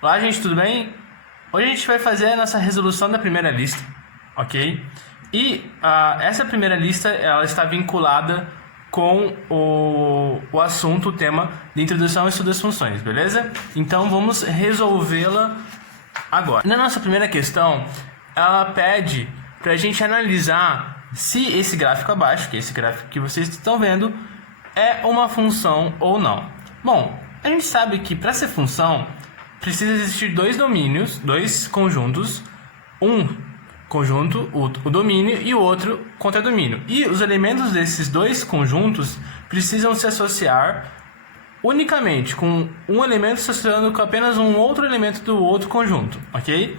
Olá, gente, tudo bem? Hoje a gente vai fazer a nossa resolução da primeira lista, ok? E essa primeira lista ela está vinculada com o assunto, o tema de introdução ao estudo das funções, beleza? Então vamos resolvê-la agora. Na nossa primeira questão, ela pede para a gente analisar se esse gráfico abaixo, que é esse gráfico que vocês estão vendo, é uma função ou não. Bom, a gente sabe que para ser função precisa existir dois domínios, dois conjuntos, um conjunto, o domínio, e o outro contradomínio. E os elementos desses dois conjuntos precisam se associar unicamente com um elemento se associando com apenas um outro elemento do outro conjunto, ok?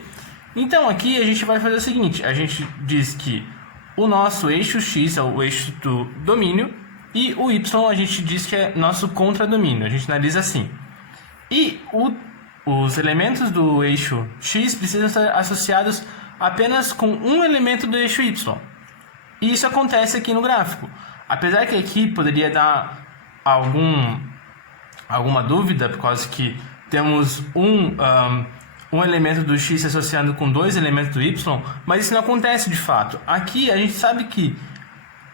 Então aqui a gente vai fazer o seguinte, a gente diz que o nosso eixo x é o eixo do domínio e o y a gente diz que é nosso contradomínio, a gente analisa assim. E os elementos do eixo x precisam estar associados apenas com um elemento do eixo y. E isso acontece aqui no gráfico. Apesar que aqui poderia dar alguma dúvida, por causa que temos um elemento do x se associando com dois elementos do y, mas isso não acontece de fato. Aqui a gente sabe que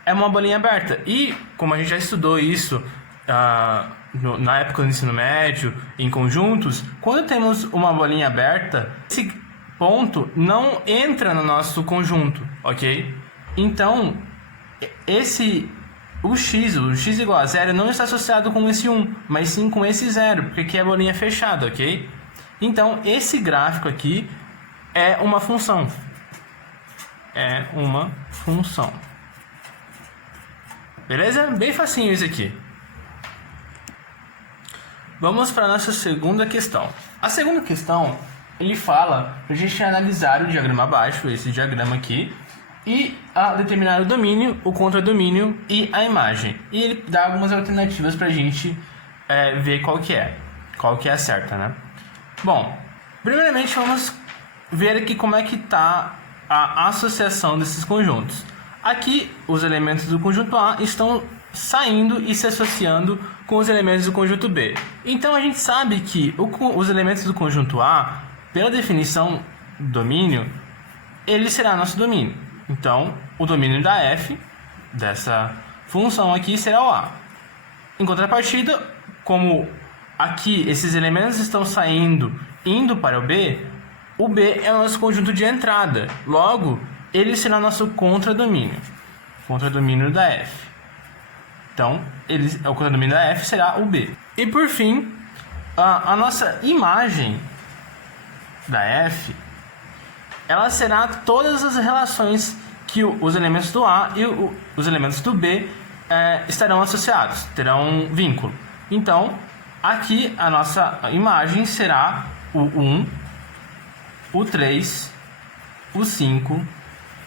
é uma bolinha aberta. E como a gente já estudou isso na época do ensino médio, em conjuntos, quando temos uma bolinha aberta, esse ponto não entra no nosso conjunto, ok? Então, o x igual a zero não está associado com esse 1, mas sim com esse 0, porque aqui é a bolinha fechada, ok? Então, esse gráfico aqui é uma função. É uma função. Beleza? Bem facinho isso aqui. Vamos para a nossa segunda questão. A segunda questão, ele fala para a gente analisar o diagrama abaixo, esse diagrama aqui, e determinar o domínio, o contradomínio e a imagem. E ele dá algumas alternativas para a gente ver qual que é a certa, né? Bom, primeiramente vamos ver aqui como é que está a associação desses conjuntos. Aqui, os elementos do conjunto A estão saindo e se associando com os elementos do conjunto B. Então, a gente sabe que os elementos do conjunto A, pela definição do domínio, ele será nosso domínio. Então, o domínio da f, dessa função aqui, será o A. Em contrapartida, como aqui esses elementos estão saindo, indo para o B é o nosso conjunto de entrada. Logo, ele será nosso contradomínio da f. Então, o contradomínio da f será o B. E por fim, a nossa imagem da f, ela será todas as relações que os elementos do A e os elementos do B estarão associados, terão um vínculo. Então, aqui a nossa imagem será o 1, o 3, o 5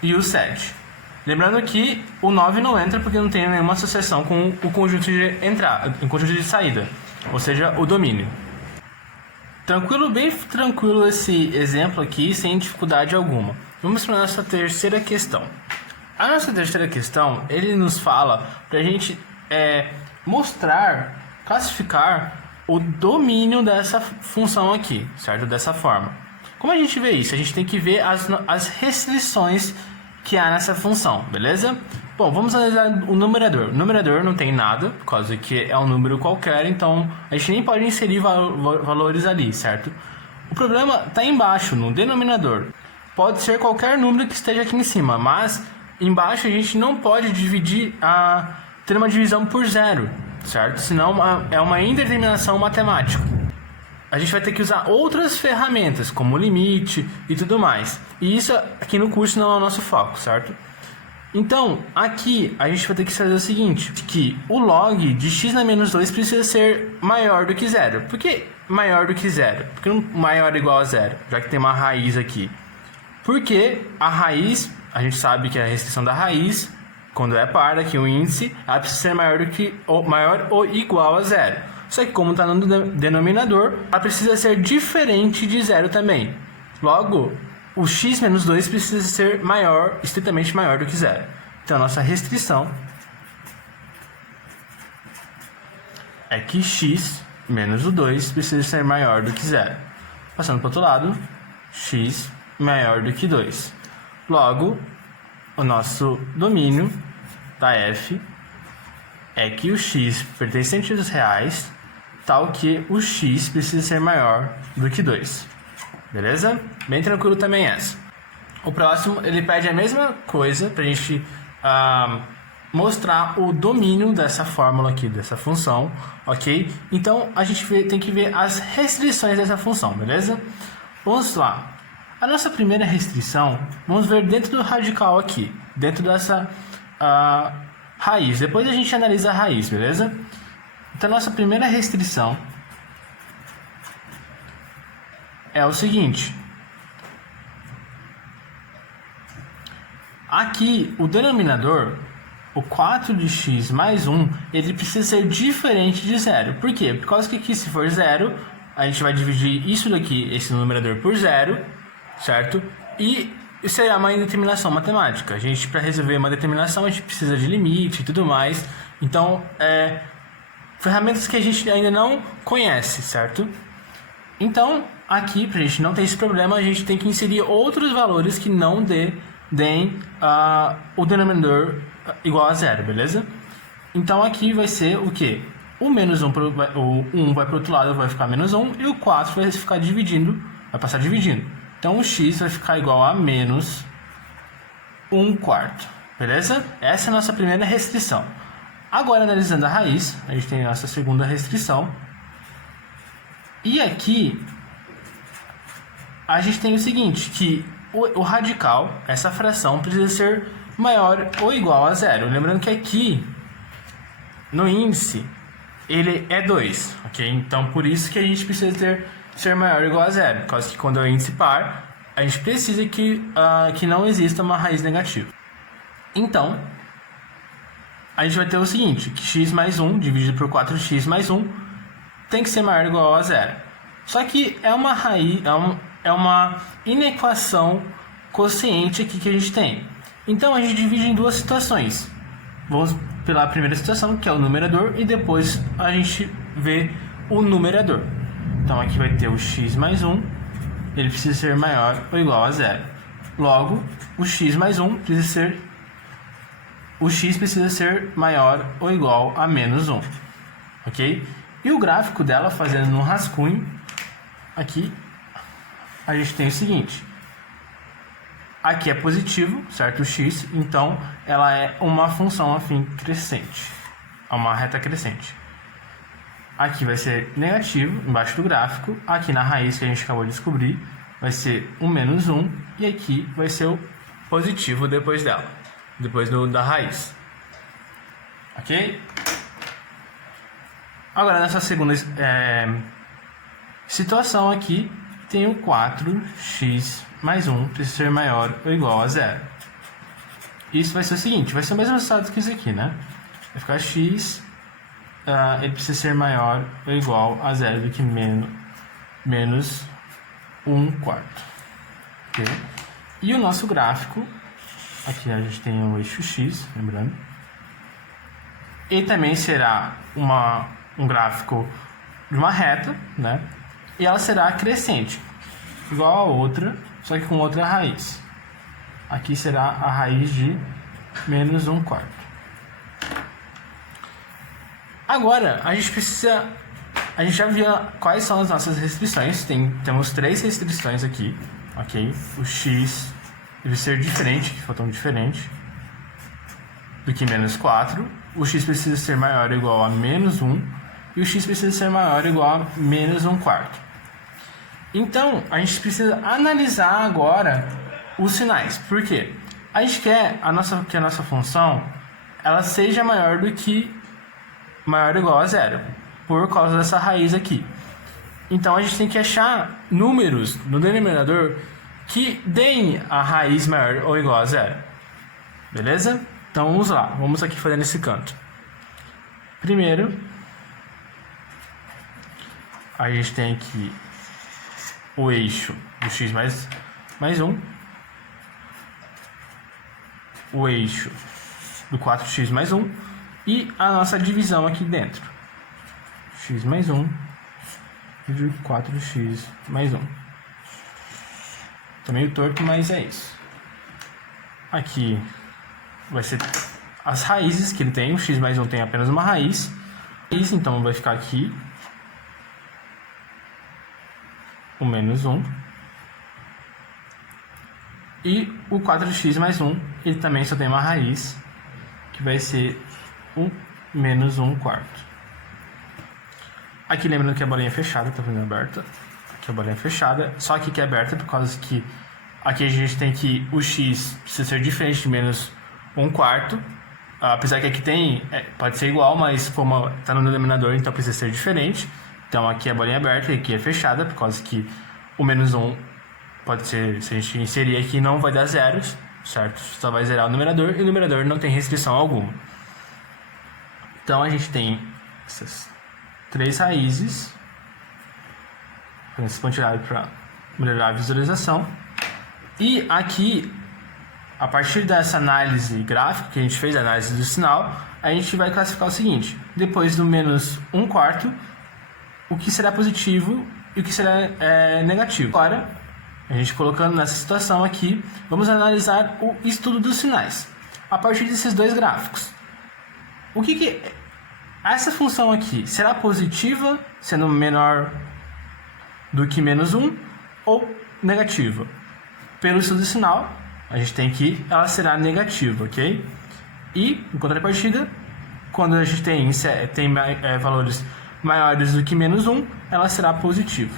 e o 7. Lembrando que o 9 não entra porque não tem nenhuma associação com o conjunto de entrada, o conjunto de saída, ou seja, o domínio. Tranquilo, bem tranquilo esse exemplo aqui, sem dificuldade alguma. Vamos para a nossa terceira questão. A nossa terceira questão, ele nos fala para a gente classificar o domínio dessa função aqui, certo? Dessa forma. Como a gente vê isso? A gente tem que ver as restrições que há nessa função, beleza? Bom, vamos analisar o numerador. O numerador não tem nada, por causa que é um número qualquer, então a gente nem pode inserir valores ali, certo? O problema está embaixo, no denominador. Pode ser qualquer número que esteja aqui em cima, mas embaixo a gente não pode ter uma divisão por zero, certo? Senão é uma indeterminação matemática. A gente vai ter que usar outras ferramentas, como limite e tudo mais. E isso aqui no curso não é o nosso foco, certo? Então, aqui a gente vai ter que fazer o seguinte, que o log de x na menos 2 precisa ser maior do que zero. Por que maior do que zero? Porque não maior é igual a zero, já que tem uma raiz aqui. Porque a raiz, a gente sabe que a restrição da raiz, quando é par, aqui o índice, ela precisa ser maior ou igual a zero. Só que como está no denominador, ela precisa ser diferente de zero também. Logo, o x menos 2 precisa ser estritamente maior do que zero. Então, a nossa restrição é que x menos o 2 precisa ser maior do que zero. Passando para o outro lado, x maior do que 2. Logo, o nosso domínio da f é que o x pertencente dos reais, tal que o x precisa ser maior do que 2. Beleza? Bem tranquilo também essa. O próximo, ele pede a mesma coisa para a gente mostrar o domínio dessa fórmula aqui, dessa função, ok? Então, a gente tem que ver as restrições dessa função, beleza? Vamos lá. A nossa primeira restrição, vamos ver dentro do radical aqui, dentro dessa raiz. Depois a gente analisa a raiz, beleza? Então, a nossa primeira restrição é o seguinte. Aqui, o denominador, o 4 de x mais 1, ele precisa ser diferente de 0. Por quê? Por causa que aqui, se for 0, a gente vai dividir isso daqui, esse numerador, por 0, certo? E isso é uma indeterminação matemática. A gente, para resolver uma determinação, a gente precisa de limite e tudo mais. Então, ferramentas que a gente ainda não conhece, certo? Então, aqui, para a gente não ter esse problema, a gente tem que inserir outros valores que não deem o denominador igual a 0, beleza? Então, aqui vai ser o quê? O menos 1, o 1 vai para o outro lado, vai ficar menos 1, e o 4 vai ficar dividindo, vai passar dividindo. Então, o x vai ficar igual a menos 1/4, beleza? Essa é a nossa primeira restrição. Agora, analisando a raiz, a gente tem a nossa segunda restrição. E aqui, a gente tem o seguinte, que o radical, essa fração, precisa ser maior ou igual a 0. Lembrando que aqui, no índice, ele é 2, ok? Então, por isso que a gente precisa ser maior ou igual a 0. Por causa que quando é índice par, a gente precisa que não exista uma raiz negativa. Então, a gente vai ter o seguinte, que x mais 1 dividido por 4x mais 1 tem que ser maior ou igual a 0. Só que é uma raiz, é uma inequação quociente aqui que a gente tem. Então, a gente divide em duas situações. Vamos pela primeira situação, que é o numerador, e depois a gente vê o numerador. Então, aqui vai ter o x mais 1, ele precisa ser maior ou igual a 0. Logo, o x mais 1 precisa ser... O x precisa ser maior ou igual a menos 1. Ok? E o gráfico dela, fazendo no rascunho, aqui, a gente tem o seguinte. Aqui é positivo, certo? O x, então ela é uma função afim crescente. É uma reta crescente. Aqui vai ser negativo, embaixo do gráfico. Aqui na raiz que a gente acabou de descobrir, vai ser o menos 1. E aqui vai ser o positivo depois dela. Depois da raiz. Ok? Agora, nessa segunda situação aqui, tem o 4x mais 1 precisa ser maior ou igual a 0. Isso vai ser o seguinte, vai ser o mesmo resultado que isso aqui, né? Vai ficar x, ele precisa ser maior ou igual a 0 do que menos 1/4. Okay? E o nosso gráfico, aqui a gente tem o eixo x, lembrando. Ele também será um gráfico de uma reta, né? E ela será crescente, igual a outra, só que com outra raiz. Aqui será a raiz de menos 1/4. Agora, a gente já viu quais são as nossas restrições. Temos 3 restrições aqui, ok? O x deve ser diferente, que for tão diferente, do que menos 4. O x precisa ser maior ou igual a menos 1. E o x precisa ser maior ou igual a menos 1/4. Então, a gente precisa analisar agora os sinais. Por quê? A gente quer que a nossa função ela seja maior ou igual a 0, por causa dessa raiz aqui. Então, a gente tem que achar números no denominador que deem a raiz maior ou igual a 0. Beleza? Então, vamos lá. Vamos aqui fazer nesse canto. Primeiro, a gente tem aqui o eixo do x mais 1, o eixo do 4x mais 1 e a nossa divisão aqui dentro. X mais 1 dividido por 4x mais 1. Tá meio torto, mas é isso. Aqui vai ser as raízes que ele tem. O x mais 1 tem apenas uma raiz. Isso, então vai ficar aqui o menos 1. E o 4x mais 1, ele também só tem uma raiz, que vai ser o menos 1 quarto. Aqui lembrando que a bolinha é fechada, tá vendo aberta? Aqui a bolinha é fechada, só aqui que é aberta por causa que aqui a gente tem que o x precisa ser diferente de menos 1 quarto. Apesar que aqui tem, pode ser igual, mas como está no denominador, então precisa ser diferente. Então aqui a bolinha é aberta e aqui é fechada, por causa que o menos 1 pode ser, se a gente inserir aqui, não vai dar zeros, certo? Só vai zerar o numerador e o numerador não tem restrição alguma. Então a gente tem essas 3 raízes. Esse pontilhado para melhorar a visualização. E aqui, a partir dessa análise gráfica que a gente fez, a análise do sinal, a gente vai classificar o seguinte: depois do menos 1 quarto, o que será positivo e o que será negativo. Agora, a gente colocando nessa situação aqui, vamos analisar o estudo dos sinais a partir desses dois gráficos. O que essa função aqui será positiva, sendo menor do que menos 1, ou negativa? Pelo estudo do sinal, a gente tem que ela será negativa, ok? E, em contrapartida, quando a gente tem valores maiores do que menos 1, ela será positiva.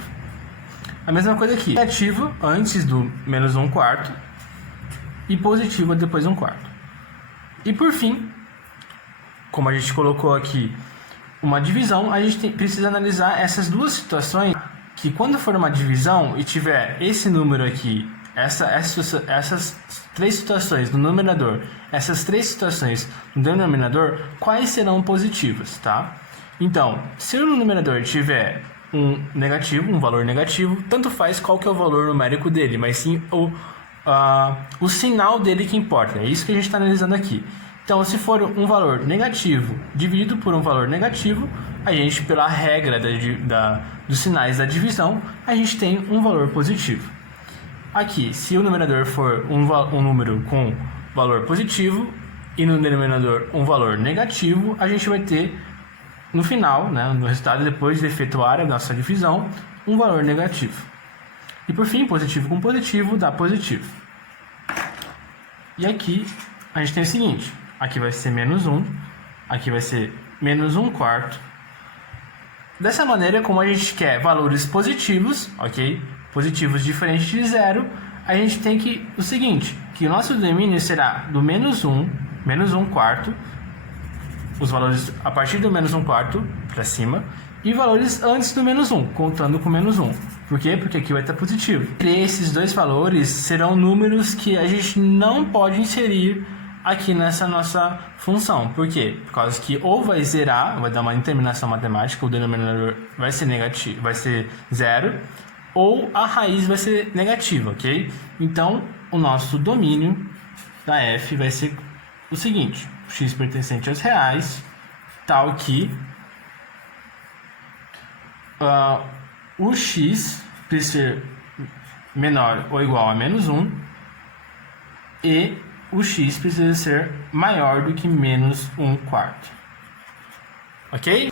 A mesma coisa aqui, negativa antes do menos 1 quarto e positiva depois de 1 quarto. E por fim, como a gente colocou aqui uma divisão, a gente precisa analisar essas duas situações, que quando for uma divisão e tiver esse número aqui, essas 3 situações no numerador, essas 3 situações no denominador, quais serão positivas, tá? Então, se o numerador tiver um valor negativo, tanto faz qual que é o valor numérico dele, mas sim o sinal dele que importa. É isso que a gente está analisando aqui. Então, se for um valor negativo dividido por um valor negativo, a gente, pela regra dos sinais da divisão, a gente tem um valor positivo. Aqui, se o numerador for um número com valor positivo e no denominador um valor negativo, a gente vai ter no final, né, no resultado, depois de efetuar a nossa divisão, um valor negativo. E por fim, positivo com positivo dá positivo. E aqui a gente tem o seguinte: aqui vai ser menos 1, aqui vai ser menos 1 quarto. Dessa maneira, como a gente quer valores positivos, ok? Positivos diferentes de zero, a gente tem que o seguinte, que o nosso domínio será do menos 1 quarto, os valores a partir do menos 1 quarto para cima, e valores antes do menos 1, contando com menos 1. Por quê? Porque aqui vai estar positivo. E esses dois valores serão números que a gente não pode inserir aqui nessa nossa função. Por quê? Por causa que ou vai zerar, vai dar uma indeterminação matemática, o denominador vai ser negativo, vai ser zero, ou a raiz vai ser negativa, ok? Então, o nosso domínio da f vai ser o seguinte: x pertencente aos reais, tal que o x precisa ser menor ou igual a menos 1 e o x precisa ser maior do que menos 1 quarto. Ok?